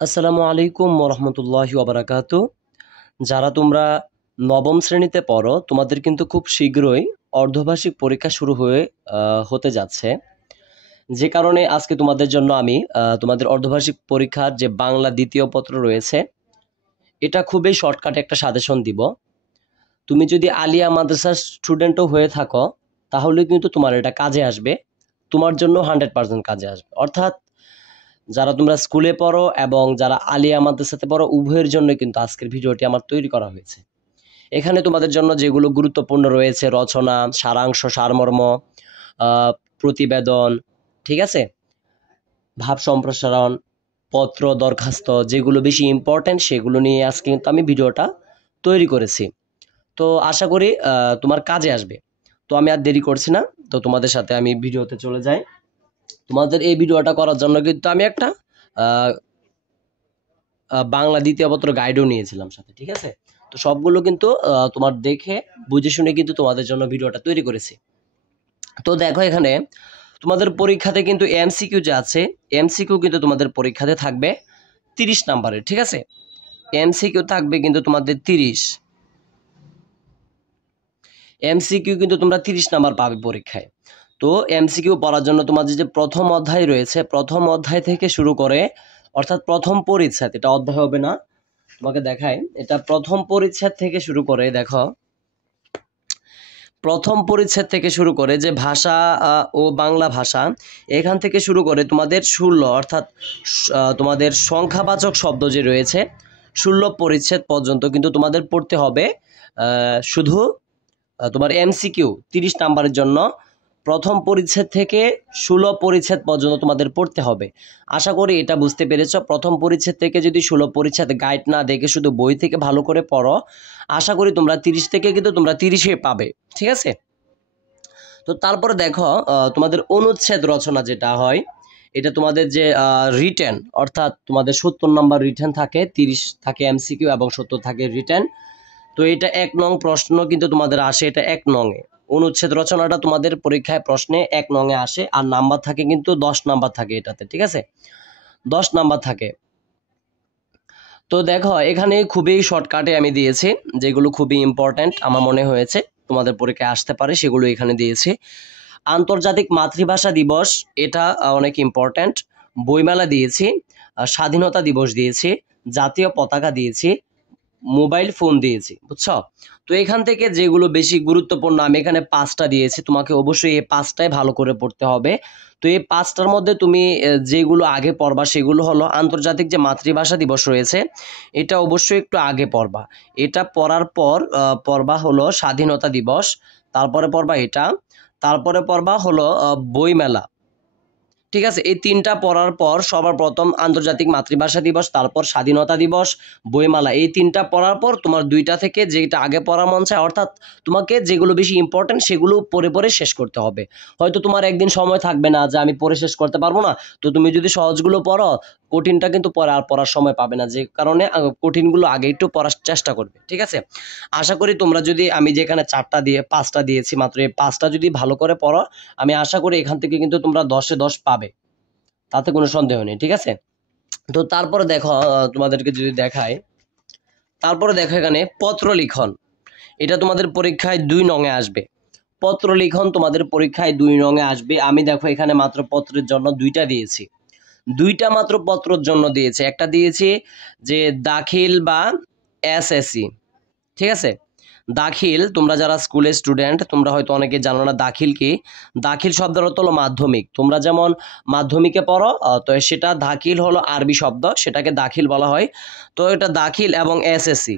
আসসালামু আলাইকুম ওরহমতুল্লাহি ওবারাকাতু। যারা তোমরা নবম শ্রেণীতে পড়ো, তোমাদের কিন্তু খুব শীঘ্রই অর্ধবার্ষিক পরীক্ষা শুরু হতে যাচ্ছে। যে কারণে আজকে তোমাদের জন্য আমি তোমাদের অর্ধবার্ষিক পরীক্ষার যে বাংলা দ্বিতীয় পত্র রয়েছে, এটা খুবই শর্টকাটে একটা সাজেশন দিব। তুমি যদি আলিয়া মাদ্রাসার স্টুডেন্টও হয়ে থাকো, তাহলে কিন্তু তোমার এটা কাজে আসবে, তোমার জন্য 100% কাজে আসবে। অর্থাৎ যারা তোমরা স্কুলে পড়ো এবং যারা আলিয়া মাদ্রাসাতে পড়ো, উভয়ের জন্য কিন্তু আজকের ভিডিওটি আমার তৈরি করা হয়েছে। এখানে তোমাদের জন্য যেগুলো গুরুত্বপূর্ণ রয়েছে: রচনা, সারাংশ, সারমর্ম, প্রতিবেদন, ঠিক আছে, ভাব সম্প্রসারণ, পত্র, দরখাস্ত, যেগুলো বেশি ইম্পর্টেন্ট সেগুলো নিয়ে আজকে কিন্তু আমি ভিডিওটা তৈরি করেছি। তো আশা করি তোমার কাজে আসবে। তো আমি আর দেরি করছি না, তো তোমাদের সাথে আমি ভিডিওতে চলে যাই। তোমাদের এই ভিডিওটা করার জন্য কিন্তু আমি একটা আহ, বাংলা দ্বিতীয় পত্র গাইডও নিয়েছিলাম সাথে, ঠিক আছে। তো সবগুলো কিন্তু তোমার দেখে বুঝে শুনে কিন্তু তোমাদের জন্য ভিডিওটা তৈরি করেছি। তো দেখো, এখানে তোমাদের পরীক্ষাতে কিন্তু এমসিকিউ যে আছে, এমসিকিউ কিন্তু তোমাদের পরীক্ষাতে থাকবে 30 নাম্বারের, ঠিক আছে। এমসিকিউ থাকবে কিন্তু তোমাদের 30 এমসিকিউ, কিন্তু তোমরা 30 নাম্বার পাবে পরীক্ষায়। তো এমসিকিউ পড়ার জন্য তোমাদের যে প্রথম অধ্যায় রয়েছে, প্রথম অধ্যায় থেকে শুরু করে, অর্থাৎ প্রথম পরিচ্ছেদ, এটা অধ্যায় হবে না, তোমাকে দেখাই, এটা প্রথম পরিচ্ছেদ থেকে শুরু করে, দেখো, প্রথম পরিচ্ছেদ থেকে শুরু করে যে ভাষা ও বাংলা ভাষা, এখান থেকে শুরু করে তোমাদের 16, অর্থাৎ তোমাদের সংখ্যাবাচক শব্দ যে রয়েছে, 16 পরিচ্ছেদ পর্যন্ত কিন্তু তোমাদের পড়তে হবে। শুধু তোমার এমসিকিউ 30 নাম্বারের জন্য প্রথম পরিচ্ছেদ থেকে 16 পরিচ্ছেদ পর্যন্ত তোমাদের পড়তে হবে। আশা করি এটা বুঝতে পেরেছ। প্রথম পরিচ্ছেদ থেকে যদি 16 পরিচ্ছেদ গাইড না দেখে শুধু বই থেকে ভালো করে পড়ো, আশা করি তোমরা 30 থেকে কিন্তু তোমরা 30-এ পাবে, ঠিক আছে। তো তারপরে দেখো, তোমাদের অনুচ্ছেদ রচনা যেটা হয়, এটা তোমাদের যে রিটেন, অর্থাৎ তোমাদের 70 নাম্বার রিটেন থাকে, 30 থাকে এমসিকিউ এবং 70 থাকে রিটেন। তো এটা 1 নং প্রশ্ন কিন্তু তোমাদের আসে, এটা 1 নং এ অনুচ্ছেদ রচনাটা তোমাদের পরীক্ষায় প্রশ্নে 1 নং এ আসে, আর নাম্বার থাকে কিন্তু 10 নাম্বার থাকে এটাতে, ঠিক আছে, 10 নাম্বার থাকে। তো দেখো, এখানে খুবই শর্টকাটে আমি দিয়েছি, যেগুলো খুবই ইম্পর্ট্যান্ট আমার মনে হয়েছে তোমাদের পরীক্ষায় আসতে পারে, সেগুলো এখানে দিয়েছি। আন্তর্জাতিক মাতৃভাষা দিবস, এটা অনেক ইম্পর্ট্যান্ট। বইমেলা দিয়েছি, স্বাধীনতা দিবস দিয়েছি, জাতীয় পতাকা দিয়েছি, মোবাইল ফোন দিয়েছি, বুঝছো। তো এখান থেকে যেগুলো বেশি গুরুত্বপূর্ণ আমি এখানে 5টা দিয়েছি, তোমাকে অবশ্যই এই 5টাই ভালো করে পড়তে হবে। তো এই 5টার মধ্যে তুমি যেগুলো আগে পড়বা সেগুলো হলো আন্তর্জাতিক যে মাতৃভাষা দিবস রয়েছে, এটা অবশ্যই একটু আগে পড়বা। এটা পড়ার পর পড়বা হলো স্বাধীনতা দিবস, তারপরে পড়বা এটা, তারপরে পড়বা হলো বইমেলা, ঠিক আছে। এই 3টা পড়ার পর সবার প্রথম আন্তর্জাতিক মাতৃভাষা দিবস, তারপর স্বাধীনতা দিবস, বইমেলা, এই 3টা পড়ার পর তোমার 2টা থেকে যেটা আগে পড়া মন চায়, অর্থাৎ তোমাকে যেগুলো বেশি ইম্পর্টেন্ট সেগুলো পড়ে পড়ে শেষ করতে হবে। হয়তো তোমার একদিন সময় থাকবে না যে আমি পড়ে শেষ করতে পারবো না, তো তুমি যদি সহজগুলো পড়ো, কঠিনটা কিন্তু পরে আর পড়ার সময় পাবে না, যে কারণে কঠিনগুলো আগে একটু পড়ার চেষ্টা করবে, ঠিক আছে। আশা করি তোমরা যদি, আমি যেখানে 4টা দিয়ে 5টা দিয়েছি মাত্র, এই 5টা যদি ভালো করে পড়ো, আমি আশা করি এখান থেকে কিন্তু তোমরা 10-এ 10 পাবে, তাতে কোনো সন্দেহ নেই, ঠিক আছে। তো তারপরে দেখো, তোমাদেরকে যদি দেখায়, তারপরে দেখো এখানে পত্র লিখন, এটা তোমাদের পরীক্ষায় 2 নং এ আসবে। পত্র লিখন তোমাদের পরীক্ষায় 2 নং এ আসবে। আমি দেখো এখানে মাত্র পত্রের জন্য 2টা দিয়েছি, 2টা মাত্র পত্রের জন্য দিয়েছি। একটা দিয়েছি যে দাখিল বা এসএসসি, ঠিক আছে। দাখিল, তোমরা যারা স্কুলের স্টুডেন্ট তোমরা হয়তো অনেকে জানো না দাখিল কি। দাখিল শব্দের অর্থ হলো মাধ্যমিক, তোমরা যেমন মাধ্যমিকে পড়ো, তো সেটা দাখিল হলো আরবি শব্দ, সেটাকে দাখিল বলা হয়। তো এটা দাখিল এবং এসএসসি,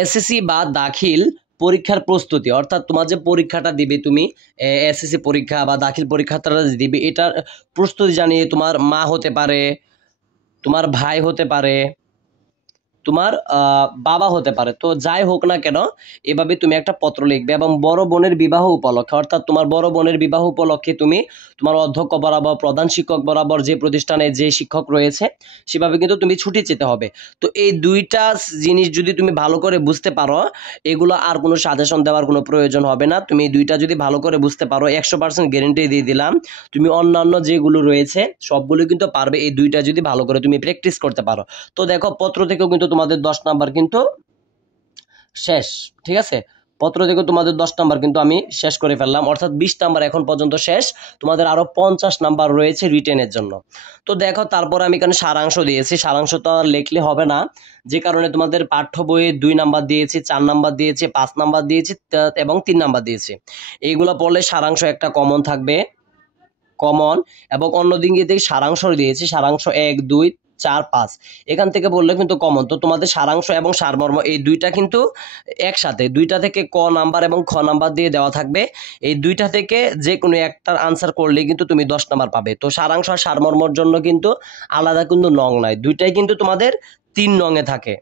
এসএসসি বা দাখিল পরীক্ষার প্রস্তুতি, অর্থাৎ তোমার যে পরীক্ষাটা দিবে তুমি, এসএসসি পরীক্ষা বা দাখিল পরীক্ষাটা দিবে, এটার প্রস্তুতি জানিয়ে তোমার মা হতে পারে, তোমার ভাই হতে পারে, তোমার বাবা হতে পারে। তো যাই হোক না কেন এভাবে তুমি একটা পত্র লিখবে এবং বড় বোনের বিবাহ উপলক্ষে, অর্থাৎ তোমার বড় বোনের বিবাহ উপলক্ষে তুমি তোমার অধ্যক্ষ বরাবর, প্রধান শিক্ষক বরাবর, যে প্রতিষ্ঠানে যে শিক্ষক রয়েছে সেভাবে কিন্তু তুমি ছুটি চেতে হবে। তো এই দুইটা জিনিস যদি তুমি ভালো করে বুঝতে পারো, এগুলো আর কোনো সাজেশন দেওয়ার কোনো প্রয়োজন হবে না। তুমি এই দুইটা যদি ভালো করে বুঝতে পারো, 100% গ্যারেন্টি দিয়ে দিলাম তুমি অন্যান্য যেগুলো রয়েছে সবগুলো কিন্তু পারবে, এই দুইটা যদি ভালো করে তুমি প্র্যাকটিস করতে পারো। তো দেখো পত্র থেকেও কিন্তু তোমাদের 10 নাম্বার কিন্তু শেষ, ঠিক আছে। পত্র থেকে তোমাদের 10 নাম্বার কিন্তু আমি শেষ করে ফেললাম, অর্থাৎ 20 নাম্বার এখন পর্যন্ত শেষ। তোমাদের আরো 50 নাম্বার রয়েছে রিটেনের জন্য। তো দেখো তারপর আমি এখানে সারাংশ দিয়েছি, সারাংশ তো আর লিখলে হবে না, যে কারণে তোমাদের পাঠ্য বইয়ে 2 নাম্বার দিয়েছি, 4 নাম্বার দিয়েছি, 5 নাম্বার দিয়েছি এবং 3 নাম্বার দিয়েছি। এইগুলো পড়লে সারাংশ একটা কমন থাকবে, কমন। এবং অন্য দিক থেকে সারাংশ দিয়েছি, সারাংশ 1 2 4 5, এখান থেকে বললে কিন্তু কমন। তো তোমাদের সারাংশ এবং সারমর্ম এই দুইটা কিন্তু একসাথে, দুইটা থেকে ক নাম্বার এবং খ নাম্বার দিয়ে দেওয়া থাকবে। এই দুইটা থেকে যে কোনো একটার আনসার করলে কিন্তু তুমি 10 নাম্বার পাবে। তো সারাংশ আর সারমর্মর জন্য কিন্তু আলাদা কিন্তু নং নাই, দুইটাই কিন্তু তোমাদের 3 নংয়ে থাকে।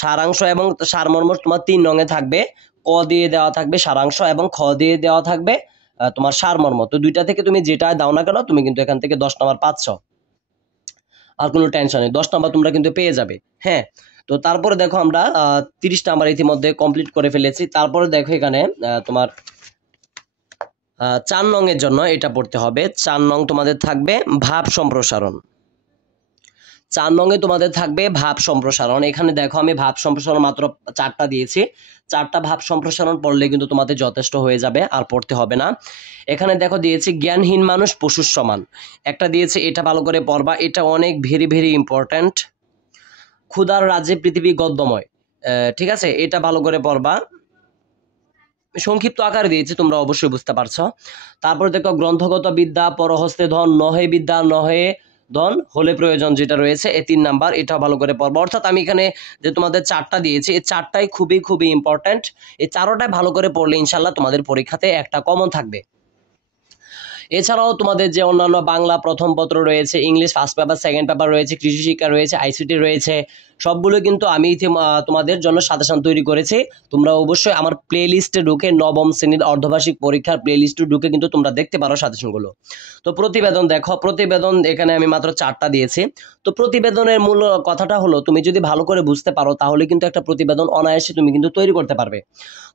সারাংশ এবং সারমর্ম তোমার 3 নংয়ে থাকবে, ক দিয়ে দেওয়া থাকবে সারাংশ এবং খ দিয়ে দেওয়া থাকবে তোমার সারমর্ম। তো দুইটা থেকে তুমি যেটা দাও না কেন তুমি কিন্তু এখান থেকে 10 নাম্বার পাচ্ছ, আর কোনো টেনশন নেই, 10 নাম্বার তোমরা কিন্তু পেয়ে যাবে। হ্যাঁ, তো তারপরে দেখো আমরা 30 নাম্বার ইতিমধ্যে কমপ্লিট করে ফেলেছি। তারপরে দেখো এখানে তোমার 4 নং এর জন্য এটা পড়তে হবে। 4 নং তোমাদের থাকবে ভাব সম্প্রসারণ। 4 নং এ তোমাদের থাকবে ভাব সম্প্রসারণ। এখানে দেখো আমি ভাব সম্প্রসারণ মাত্র 4টা দিয়েছি, 4টা ভাব সম্প্রসারণ পড়লে কিন্তু তোমাদের যথেষ্ট হয়ে যাবে, আর পড়তে হবে না। এখানে দেখো দিয়েছি জ্ঞানহীন মানুষ পশুর সমান, একটা দিয়েছে, এটা ভালো করে পড়বা, এটা অনেক ভেরি ভেরি ইম্পর্ট্যান্ট। ক্ষুধার রাজ্যে পৃথিবী গদ্যময়, ঠিক আছে, এটা ভালো করে পড়বা, সংক্ষিপ্ত আকারে দিয়েছি, তোমরা অবশ্যই বুঝতে পারছো। তারপর দেখো গ্রন্থগত বিদ্যা পরহস্তে ধন, নহে বিদ্যা নহে ধন হলে প্রয়োজন, যেটা রয়েছে এই 3 নাম্বার, এটাও ভালো করে পড়বো। অর্থাৎ আমি এখানে যে তোমাদের 4টা দিয়েছি, এই 4টাই খুবই খুবই ইম্পর্ট্যান্ট। এই 4টাই ভালো করে পড়লে ইনশাল্লাহ তোমাদের পরীক্ষাতে একটা কমন থাকবে। এছাড়াও তোমাদের যে অন্যান্য বাংলা প্রথম পত্র রয়েছে, English first paper second paper রয়েছে, কৃষি শিক্ষা রয়েছে, আইসিটি রয়েছে, সবগুলো কিন্তু আমি তোমাদের জন্য সাজেশন তৈরি করেছি। তোমরা অবশ্যই আমার প্লে লিস্টে ঢুকে নবম শ্রেণীর অর্ধবার্ষিক পরীক্ষার প্লে লিস্টে ঢুকে কিন্তু তোমরা দেখতে পারো সাজেশনগুলো। তো প্রতিবেদন দেখো, প্রতিবেদন এখানে আমি মাত্র 4টা দিয়েছি। তো প্রতিবেদনের মূল কথাটা হলো, তুমি যদি ভালো করে বুঝতে পারো তাহলে কিন্তু একটা প্রতিবেদন অনায়াসে তুমি কিন্তু তৈরি করতে পারবে।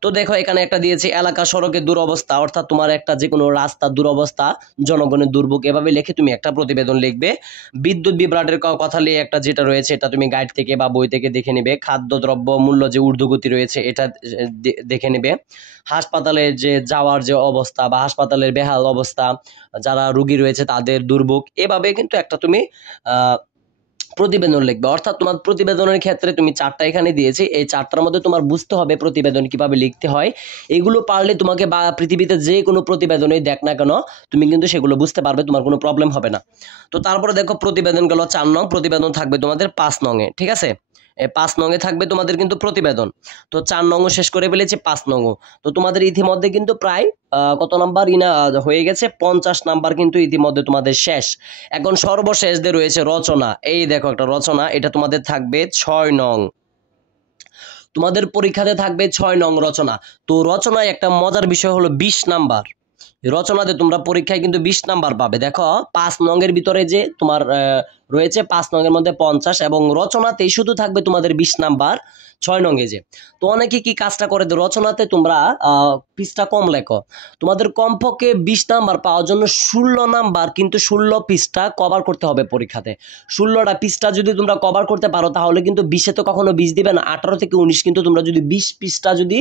তো দেখো এখানে একটা দিয়েছি এলাকা সড়কের দুরবস্থা, অর্থাৎ তোমার একটা যে কোনো রাস্তার দুরবস্থা, জনগণের দুর্ভোগ, এভাবে লিখে তুমি একটা প্রতিবেদন লিখবে। বিদ্যুৎ বিভ্রাটের কথা নিয়ে একটা যেটা রয়েছে, এটা তুমি গাইড থেকে বা বই থেকে দেখে নেবে। খাদ্যদ্রব্য মূল্য যে ঊর্ধ্বগতি রয়েছে এটা দেখে নেবে। হাসপাতালে যে যাওয়ার যে অবস্থা বা হাসপাতালের বেহাল অবস্থা, যারা রোগী রয়েছে তাদের দুর্ভোগ, এভাবে কিন্তু একটা তুমি প্রতিবেদন লিখবে। অর্থাৎ তোমার প্রতিবেদনের ক্ষেত্রে তুমি 4টা এখানে দিয়েছি, এই 4টার মধ্যে তোমার বুঝতে হবে প্রতিবেদন কিভাবে লিখতে হয়। এগুলো পারলে তোমাকে বা পৃথিবীতে যে কোনো প্রতিবেদনই দেখ না কেন তুমি কিন্তু সেগুলো বুঝতে পারবে, তোমার কোনো প্রবলেম হবে না। তো তারপরে দেখো প্রতিবেদন গেল 4 নং, প্রতিবেদন থাকবে তোমাদের 5 নংয়ে, ঠিক আছে। 5 নংয়ে থাকবে তোমাদের কিন্তু প্রতিবেদন। তো 4 নংও শেষ করে ফেলেছি, 5 নংও। তো তোমাদের ইতিমধ্যে কিন্তু প্রায় কত নাম্বার হয়ে গেছে, 50 নাম্বার কিন্তু ইতিমধ্যে তোমাদের শেষ। এখন সর্বশেষ যে রয়েছে রচনা, এই দেখো একটা রচনা, এটা তোমাদের থাকবে 6 নং। তোমাদের পরীক্ষাতে থাকবে 6 নং রচনা। তো রচনায় একটা মজার বিষয় হলো 20 নাম্বার। রচনাতে তোমরা পরীক্ষায় কিন্তু 20 নাম্বার পাবে। দেখো 5 নং এর ভিতরে যে তোমার রয়েছে 5 নং এর মধ্যে 50 এবং রচনাতেই শুধু থাকবে তোমাদের 20 নাম্বার 6 নং এ যে। তো অনেকে কি কাজটা করে, রচনাতে তোমরা পৃষ্ঠা কম লেখো, তোমাদের কমপক্ষে 20 নাম্বার পাওয়ার জন্য 16 নাম্বার কিন্তু 16 পৃষ্ঠা কভার করতে হবে পরীক্ষাতে। 16টা পৃষ্ঠা যদি তোমরা কভার করতে পারো তাহলে কিন্তু 20-এ তো কখনো 20 দিবে না, 18 থেকে 19 কিন্তু তোমরা যদি 20 পৃষ্ঠা যদি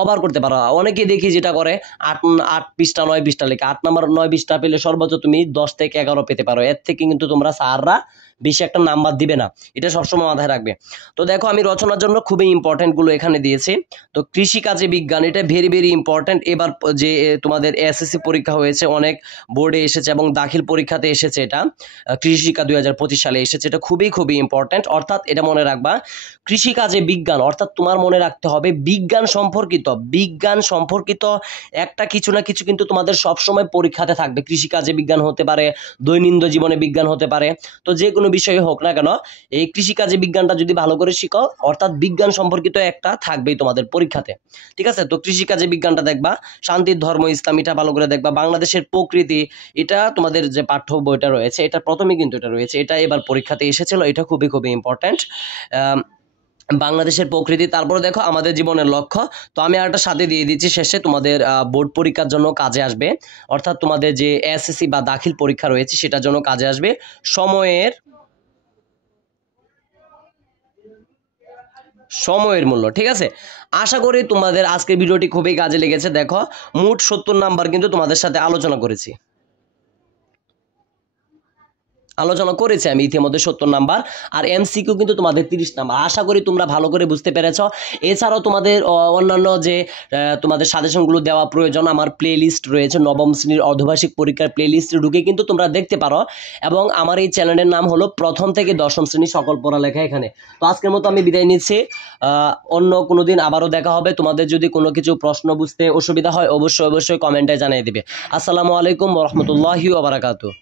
ওভার করতে পারো। অনেকেই দেখি যেটা করে 8 পৃষ্ঠা 9 পৃষ্ঠা লেখে, 8 নাম্বার 9 পৃষ্ঠা পেলে সর্বোচ্চ তুমি 10 থেকে 11 পেতে পারো, এর থেকে কিন্তু তোমরা স্যাররা বেশি একটা নাম্বার দিবে না, এটা সবসময় মাথায় রাখবে। তো দেখো আমি রচনার জন্য খুবই ইম্পর্টেন্ট গুলো এখানে দিয়েছি। তো কৃষিকাজে বিজ্ঞান, এটা ভেরি ভেরি ইম্পর্টেন্ট। এবার যে তোমাদের এসএসসি পরীক্ষা হয়েছে, অনেক বোর্ডে এসেছে এবং দাখিল পরীক্ষাতে এসেছে, এটা কৃষিশিক্ষা 2025 সালে এসেছে, এটা খুবই খুবই ইম্পর্টেন্ট। অর্থাৎ এটা মনে রাখবা, কৃষিকাজে বিজ্ঞান, অর্থাৎ তোমার মনে রাখতে হবে বিজ্ঞান সম্পর্কিত একটা কিছু না কিছু কিন্তু তোমাদের সবসময় পরীক্ষাতে থাকবে। কৃষিকাজে বিজ্ঞান হতে পারে, দৈনন্দিন জীবনে বিজ্ঞান হতে পারে, তো যে কোনো কোনো বিষয় হোক না কেন এই কৃষিকাজে বিজ্ঞানটা যদি ভালো করে শিখো, অর্থাৎ বিজ্ঞান সম্পর্কিত একটা থাকবেই তোমাদের পরীক্ষাতে, ঠিক আছে। তো কৃষিকাজে বিজ্ঞানটা দেখবা, শান্তির ধর্ম ইসলাম এটা ভালো করে দেখবা, বাংলাদেশের প্রকৃতি এটা তোমাদের যে পাঠ্য বইটা রয়েছে এটা প্রথমে কিন্তু এটা রয়েছে, এটা এবার পরীক্ষাতে এসেছিল, এটা খুবই খুবই ইম্পর্ট্যান্ট। বাংলাদেশের প্রকৃতি, তারপরে দেখো আমাদের জীবনের লক্ষ্য। তো আমি আরেকটা সাথে দিয়ে দিচ্ছি শেষে, তোমাদের বোর্ড পরীক্ষার জন্য কাজে আসবে, অর্থাৎ তোমাদের যে এসএসসি বা দাখিল পরীক্ষা রয়েছে সেটার জন্য কাজে আসবে সময়ের মূল্য, ঠিক আছে। আশা করি তোমাদের আজকের ভিডিওটি খুবই কাজে লেগেছে। দেখো মোট 70 নাম্বার কিন্তু তোমাদের সাথে আলোচনা করেছি আমি ইতিমধ্যে 70 নাম্বার, আর এমসিকিউ কিন্তু তোমাদের 30 নাম্বার। আশা করি তোমরা ভালো করে বুঝতে পেরেছ। এছাড়াও তোমাদের অন্যান্য যে তোমাদের সাজেশনগুলো দেওয়া প্রয়োজন, আমার প্লে লিস্ট রয়েছে, নবম শ্রেণীর অর্ধবার্ষিক পরীক্ষার প্লে লিস্টে ঢুকে কিন্তু তোমরা দেখতে পারো। এবং আমার এই চ্যানেলের নাম হলো প্রথম থেকে দশম শ্রেণী সকল পড়ালেখা এখানে। তো আজকের মতো আমি বিদায় নিচ্ছি, অন্য কোনো দিন আবারও দেখা হবে। তোমাদের যদি কোনো কিছু প্রশ্ন বুঝতে অসুবিধা হয় অবশ্যই কমেন্টে জানিয়ে দিবে। আসসালামু আলাইকুম ওয়া রাহমাতুল্লাহি ওয়া বারাকাতুহু।